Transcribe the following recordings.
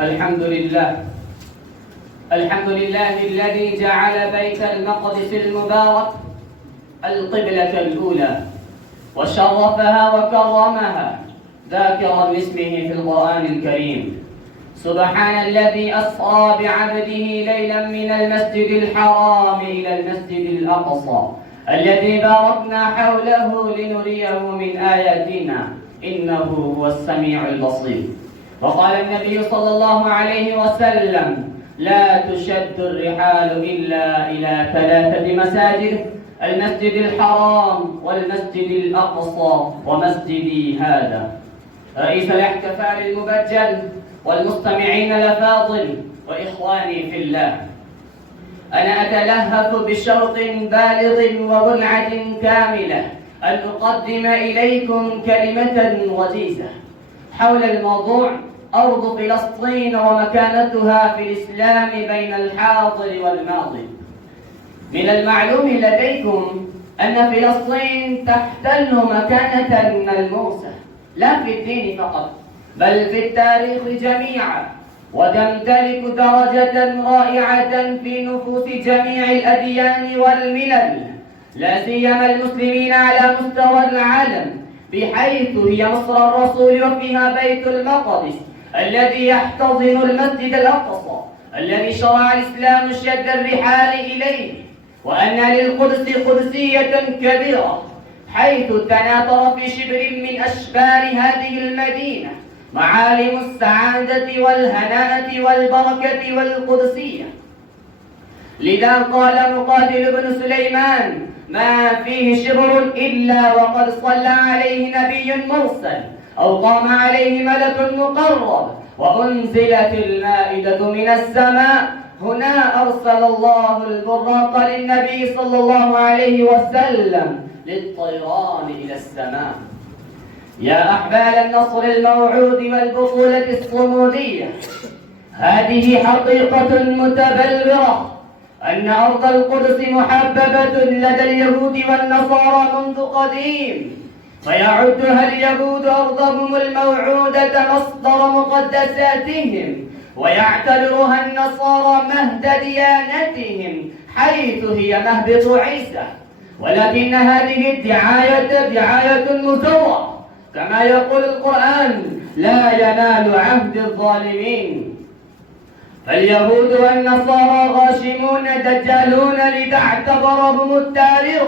الحمد لله الذي جعل بيت المقدس المبارك القبلة الأولى وشرفها وكرمها ذاكرا باسمه في القرآن الكريم. سبحان الذي أسرى بعبده ليلا من المسجد الحرام إلى المسجد الأقصى الذي باركنا حوله لنريه من آياتنا إنه هو السميع البصير. وقال النبي صلى الله عليه وسلم: لا تشد الرحال إلا إلى 3 مساجد: المسجد الحرام والمسجد الأقصى ومسجدي هذا. رئيس الاحتفال المبجل والمستمعين الأفاضل وإخواني في الله، أنا أتلهف بشوق بالغ وولعة كاملة أن أقدم إليكم كلمة وجيزة حول الموضوع أرض فلسطين ومكانتها في الإسلام بين الحاضر والماضي. من المعلوم لديكم أن فلسطين تحتل مكانة ملموسة لا في الدين فقط بل في التاريخ جميعا، وتمتلك درجة رائعة في نفوس جميع الأديان والملل، لا سيما المسلمين على مستوى العالم، بحيث هي مصر الرسول وفيها بيت المقدس الذي يحتضن المسجد الأقصى الذي شرع الإسلام شد الرحال إليه، وأن للقدس قدسية كبيرة حيث تناثر في شبر من أشبال هذه المدينة معالم السعادة والهناءة والبركة والقدسية. لذا قال مقاتل بن سليمان: ما فيه شبر إلا وقد صلى عليه نبي مرسل أو قام عليه ملك مقرب وأنزلت المائدة من السماء. هنا أرسل الله البراق للنبي صلى الله عليه وسلم للطيران إلى السماء. يا أحبال النصر الموعود والبطولة الصمودية، هذه حقيقة متبلورة أن أرض القدس محببة لدى اليهود والنصارى منذ قديم، فيعدها اليهود أرضهم الموعودة مصدر مقدساتهم، ويعتبرها النصارى مهد ديانتهم حيث هي مهبط عيسى. ولكن هذه الدعاية دعاية مزورة، كما يقول القرآن: لا ينال عهد الظالمين. فاليهود والنصارى غاشمون دجالون لذا اعتبرهم التاريخ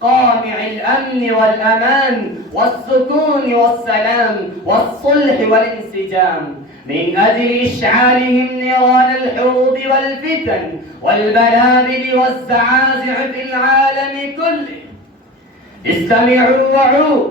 قامع الأمن والأمان والسكون والسلام والصلح والانسجام، من أجل إشعالهم نيران الحروب والفتن والبلابل والزعازع في العالم كله. استمعوا وعوا،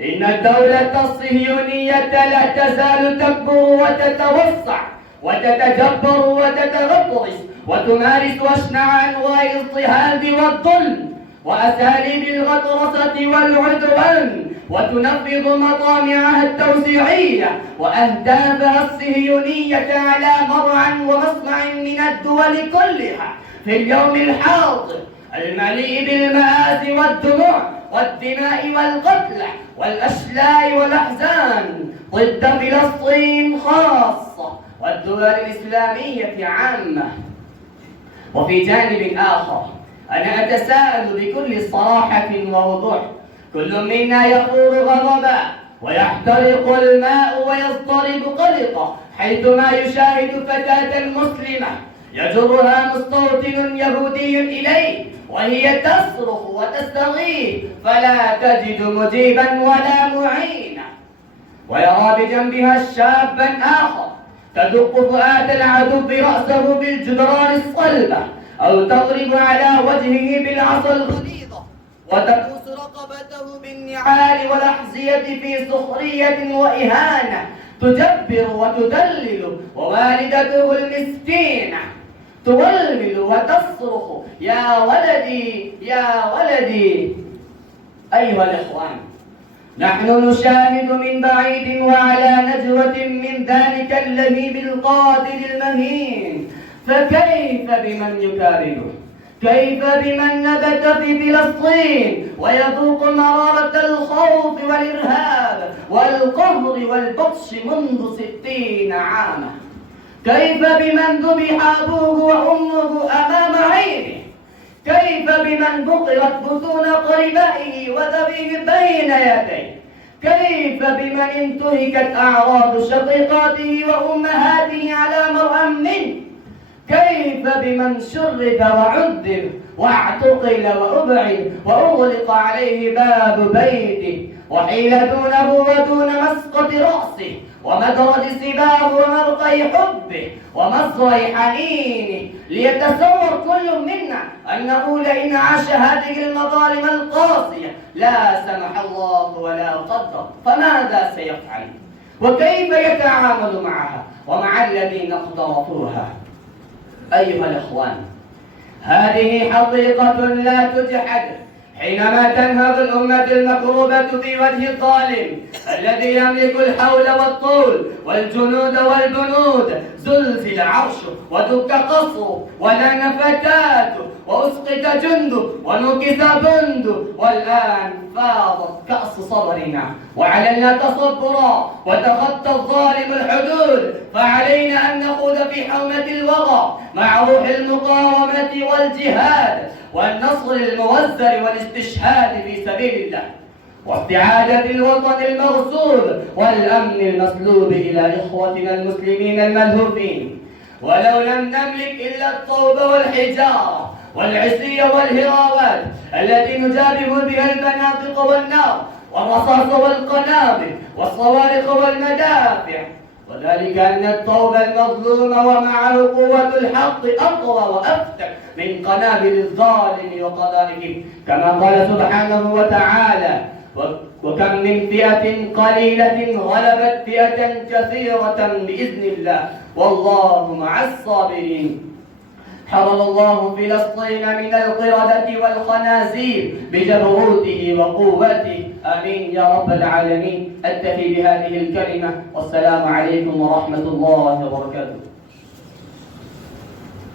إن الدولة الصهيونية لا تزال تكبر وتتوسع وتتجبر وتتغطرس وتمارس أشنع أنواع الاضطهاد والظلم وأساليب الغطرسة والعدوان، وتنفذ مطامعها التوسيعية وأهدافها الصهيونية على مرعى ومصنع من الدول كلها في اليوم الحاضر المليء بالمآسي والدموع والدماء والقتل والأشلاء والأحزان ضد فلسطين خاصة والدول الإسلامية عامة. وفي جانب آخر أنا أتساءل بكل صراحة ووضوح: كل منا يفور غضبا ويحترق الماء ويضطرب قلقا حيثما يشاهد فتاة مسلمة يجرها مستوطن يهودي إليه وهي تصرخ وتستغيث فلا تجد مجيبا ولا معينا، ويرى بجنبها شابا آخر تدق فؤاد العدو برأسه بالجدران الصلبة أو تضرب على وجهه بالعصا الغليظة وتبوس رقبته بالنعال والأحذية في سخرية وإهانة، تجبر وتدلل، ووالدته المسكينة تولول وتصرخ: يا ولدي يا ولدي. أيها الإخوان، نحن نشاهد من بعيد وعلى نجوة من ذلك اللهيب القاتل المهين، فكيف بمن يكابده؟ كيف بمن نبت في فلسطين ويذوق مرارة الخوف والإرهاب والقهر والبطش منذ 60 عاما؟ كيف بمن ذبح أبوه وأمه أمام عينه؟ كيف بمن بقرت بطون قربائه وذبيه بين يديه؟ كيف بمن انتهكت أعراض شقيقاته وأمهاته على مرأى منه؟ كيف بمن شرد وعذب واعتقل وأبعد وأغلق عليه باب بيته وحيل دونه ودون مسقط رأسه ومدرج سباه ومرقي حبه ومصرع حنينه، ليتصور كل منا أنه لئن عاش هذه المظالم القاسية لا سمح الله ولا قدر فماذا سيفعل؟ وكيف يتعامل معها ومع الذين اقترفوها؟ أيها الإخوان، هذه حقيقة لا تجحد حينما تنهض الأمة المكروبة في وجه الظالم الذي يملك الحول والطول والجنود والبنود، زلزل عرشه ودك قصره ولان فتاته وأسقط جنده ونكس بنده، والآن فاضت كأس صبرنا وعلينا تصبرا وتخطى الظالم الحدود، فعلينا أن نخوض في حومة الوغى مع روح المقاومة والجهاد والنصر الموزر والاستشهاد في سبيل الله واستعادة الوطن المغصوب والأمن المسلوب إلى إخوتنا المسلمين الملهوفين. ولو لم نملك إلا الطوب والحجارة والعصي والهراوات التي نجابه بها المناطق والنار والرصاص والقنابل والصواريخ والمدافع، وذلك أن الطوب المظلوم ومعه قوة الحق أقوى وأفتك من قنابل الظالم وقذائفه، كما قال سبحانه وتعالى: وكم من فئة قليلة غلبت فئة كثيرة بإذن الله والله مع الصابرين. حرم الله فلسطين من القردة والخنازير بجبروته وقوته، آمين يا رب العالمين. أكتفي بهذه الكلمة، والسلام عليكم ورحمة الله وبركاته.